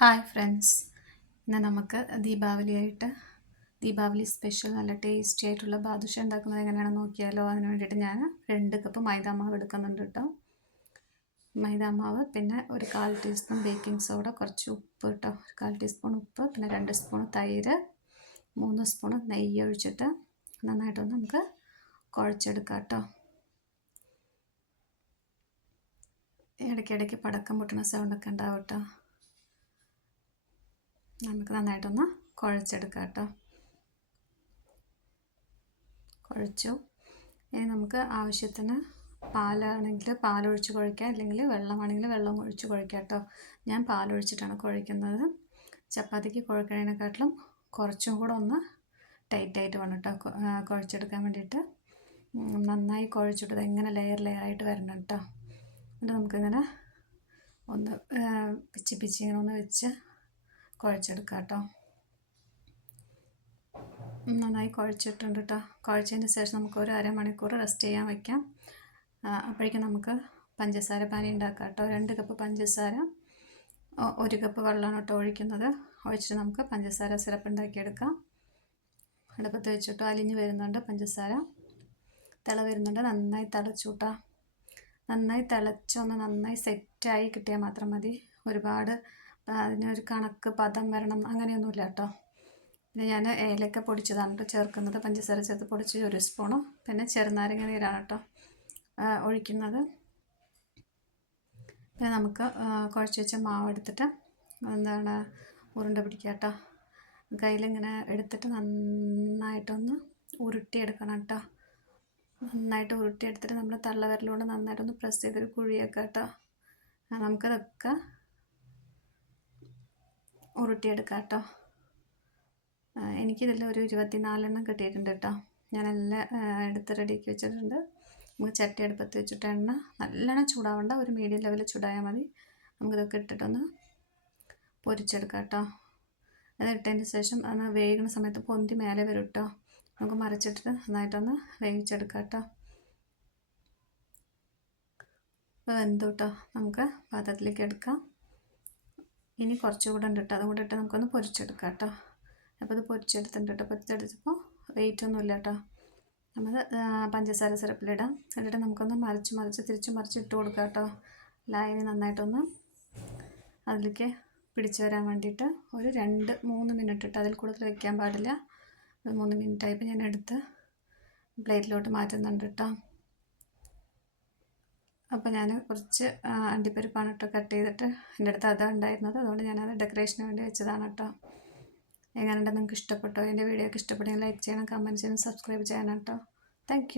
Hi friends. ഇന്ന് നമുക്ക് ദീപാവലിയായിട്ട് ദീപാവലി സ്പെഷ്യൽ നല്ല ടേസ്റ്റി ആയിട്ടുള്ള ബാദുഷ ഉണ്ടാക്കുന്നത് എങ്ങനെയാണെന്ന് നോക്കിയാലോ? അതിന് വേണ്ടിയിട്ട് ഞാൻ രണ്ട് കപ്പ് മൈദാമാവ് എടുക്കുന്നുണ്ട് കേട്ടോ. മൈദാമാവ് പിന്നെ ഒരു കാൽ ടീസ്പൂൺ ബേക്കിംഗ് സോഡ കുറച്ച് ഉപ്പ് കേട്ടോ. ഒരു കാൽ ടീസ്പൂൺ ഉപ്പ് പിന്നെ രണ്ട് സ്പൂൺ തൈര് മൂന്ന് സ്പൂൺ നെയ്യ് ഒഴിച്ചിട്ട് നന്നായിട്ടൊന്ന് നമുക്ക് കുഴച്ചെടുക്കാം കേട്ടോ. ഇടയ്ക്കിടയ്ക്ക് പടക്കം പൊട്ടുന്ന സൗണ്ടൊക്കെ ഉണ്ടാവും കേട്ടോ. നമുക്ക് നന്നായിട്ടൊന്ന് കുഴച്ചെടുക്കാം കേട്ടോ. കുഴച്ചു. ഇനി നമുക്ക് ആവശ്യത്തിന് പാലാണെങ്കിൽ പാലൊഴിച്ച് കുഴയ്ക്കാം അല്ലെങ്കിൽ വെള്ളമാണെങ്കിൽ വെള്ളം ഒഴിച്ച് കുഴയ്ക്കാം കേട്ടോ. ഞാൻ പാലൊഴിച്ചിട്ടാണ് കുഴയ്ക്കുന്നത് ചപ്പാത്തിക്ക് കുഴക്കണേനെക്കാട്ടിലും കുറച്ചും കൂടെ ഒന്ന് ടൈറ്റായിട്ട് വേണം കേട്ടോ കുഴച്ചെടുക്കാൻ വേണ്ടിയിട്ട്. നന്നായി കുഴച്ചിട്ടത് എങ്ങനെ ലെയർ ആയിട്ട് വരണം കേട്ടോ. എന്നിട്ട് നമുക്കിങ്ങനെ ഒന്ന് പിച്ചി പിച്ചി ഇങ്ങനെ ഒന്ന് വെച്ച് കുഴച്ചെടുക്കുക കേട്ടോ നന്നായി കുഴച്ചിട്ടുണ്ട് കേട്ടോ കുഴച്ചതിന് ശേഷം നമുക്ക് ഒരു അരമണിക്കൂർ റെസ്റ്റ് ചെയ്യാൻ വയ്ക്കാം അപ്പോഴേക്കും നമുക്ക് പഞ്ചസാര പാനി ഉണ്ടാക്കാം കേട്ടോ രണ്ട് കപ്പ് പഞ്ചസാര ഒരു കപ്പ് വെള്ളമാണ് കേട്ടോ ഒഴിക്കുന്നത്. ഒഴിച്ചിട്ട് നമുക്ക് പഞ്ചസാര സിറപ്പ് ഉണ്ടാക്കിയെടുക്കാം. അടുപ്പത്ത് വെച്ചിട്ട് അലിഞ്ഞ് വരുന്നുണ്ട് പഞ്ചസാര. തിള വരുന്നുണ്ട്. നന്നായി തിളച്ചൂട്ടാ നന്നായി തിളച്ചൊന്ന് നന്നായി സെറ്റായി കിട്ടിയാൽ മാത്രം മതി. ഒരുപാട് അതിനൊരു കണക്ക് പദം വരണം അങ്ങനെയൊന്നുമില്ല കേട്ടോ. പിന്നെ ഞാൻ ഏലക്ക പൊടിച്ചതാണ് കേട്ടോ ചേർക്കുന്നത്. പഞ്ചസാര ചേർത്ത് പൊടിച്ച് ഒരു സ്പൂണും പിന്നെ ചെറുനാരങ്ങ നീരാണ് കേട്ടോ ഒഴിക്കുന്നത്. പിന്നെ നമുക്ക് കുഴച്ച് വെച്ച മാവ് എടുത്തിട്ട് എന്താണ് ഉരുണ്ട പിടിക്കുക കേട്ടോ. കയ്യിലിങ്ങനെ എടുത്തിട്ട് നന്നായിട്ടൊന്ന് ഉരുട്ടിയെടുക്കണം കേട്ടോ. നന്നായിട്ട് ഉരുട്ടിയെടുത്തിട്ട് നമ്മൾ തള്ളവിരലുകൊണ്ട് നന്നായിട്ടൊന്ന് പ്രസ് ചെയ്തൊരു കുഴിയൊക്കെ കേട്ടോ. നമുക്കതൊക്കെ ഉരുട്ടിയെടുക്കാം കേട്ടോ എനിക്കിതിൽ ഒരു ഇരുപത്തിനാലെണ്ണം കിട്ടിയിട്ടുണ്ട് കേട്ടോ. ഞാനെല്ലാം എടുത്ത് റെഡിയാക്കി വെച്ചിട്ടുണ്ട്. നമുക്ക് ചട്ടി അടുപ്പത്ത് വെച്ചിട്ട് എണ്ണ നല്ലോണം ചൂടാവണ്ട. ഒരു മീഡിയം ലെവലിൽ ചൂടായാൽ മതി. നമുക്കിതൊക്കെ ഇട്ടിട്ടൊന്ന് പൊരിച്ചെടുക്കാം കേട്ടോ. അത് ഇട്ടതിന് ശേഷം അത് വേകുന്ന സമയത്ത് പൊന്തി മേലെ വരും കേട്ടോ. നമുക്ക് മറിച്ചിട്ടിട്ട് നന്നായിട്ടൊന്ന് വേവിച്ചെടുക്കാം കേട്ടോ. വെന്തു കേട്ടോ. നമുക്ക് പാത്രത്തിലേക്ക് എടുക്കാം. ഇനി കുറച്ചുകൂടെ ഉണ്ട് കേട്ടോ. അതും കൂടെ ഇട്ട് നമുക്കൊന്ന് പൊരിച്ചെടുക്കാം കേട്ടോ. അപ്പോൾ അത് പൊരിച്ചെടുത്തിട്ടുണ്ട് കേട്ടോ. പൊരിച്ചെടുത്തപ്പോൾ വെയിറ്റ് ഒന്നുമില്ല കേട്ടോ. നമ്മൾ പഞ്ചസാര സിറപ്പിലിടാം എന്നിട്ട് നമുക്കൊന്ന് മറിച്ച് മറിച്ച് തിരിച്ച് മറിച്ച് ഇട്ട് കൊടുക്കാം കേട്ടോ. ലായനി നന്നായിട്ടൊന്ന് അതിലേക്ക് പിടിച്ചു വരാൻ വേണ്ടിയിട്ട് ഒരു രണ്ട് മൂന്ന് മിനിറ്റ് ഇട്ട് അതിൽ കൂടുതൽ വയ്ക്കാൻ പാടില്ല. മൂന്ന് മിനിറ്റ് ആയപ്പോൾ ഞാൻ എടുത്ത് പ്ലേറ്റിലോട്ട് മാറ്റുന്നുണ്ട് കേട്ടോ. അപ്പോൾ ഞാൻ കുറച്ച് അണ്ടിപ്പരിപ്പാണ് കേട്ടോ കട്ട് ചെയ്തിട്ട് എന്റെ അടുത്ത് അതാണ് ഉണ്ടായിരുന്നത്. അതുകൊണ്ട് ഞാനത് ഡെക്കറേഷന് വേണ്ടി വെച്ചതാണ് കേട്ടോ എങ്ങനെയുണ്ട് നിങ്ങൾക്ക് ഇഷ്ടപ്പെട്ടോ? എന്റെ വീഡിയോ ഒക്കെ ഇഷ്ടപ്പെട്ടെങ്കിൽ ലൈക്ക് ചെയ്യണം കമന്റ് ചെയ്യണം സബ്സ്ക്രൈബ് ചെയ്യണം കേട്ടോ താങ്ക്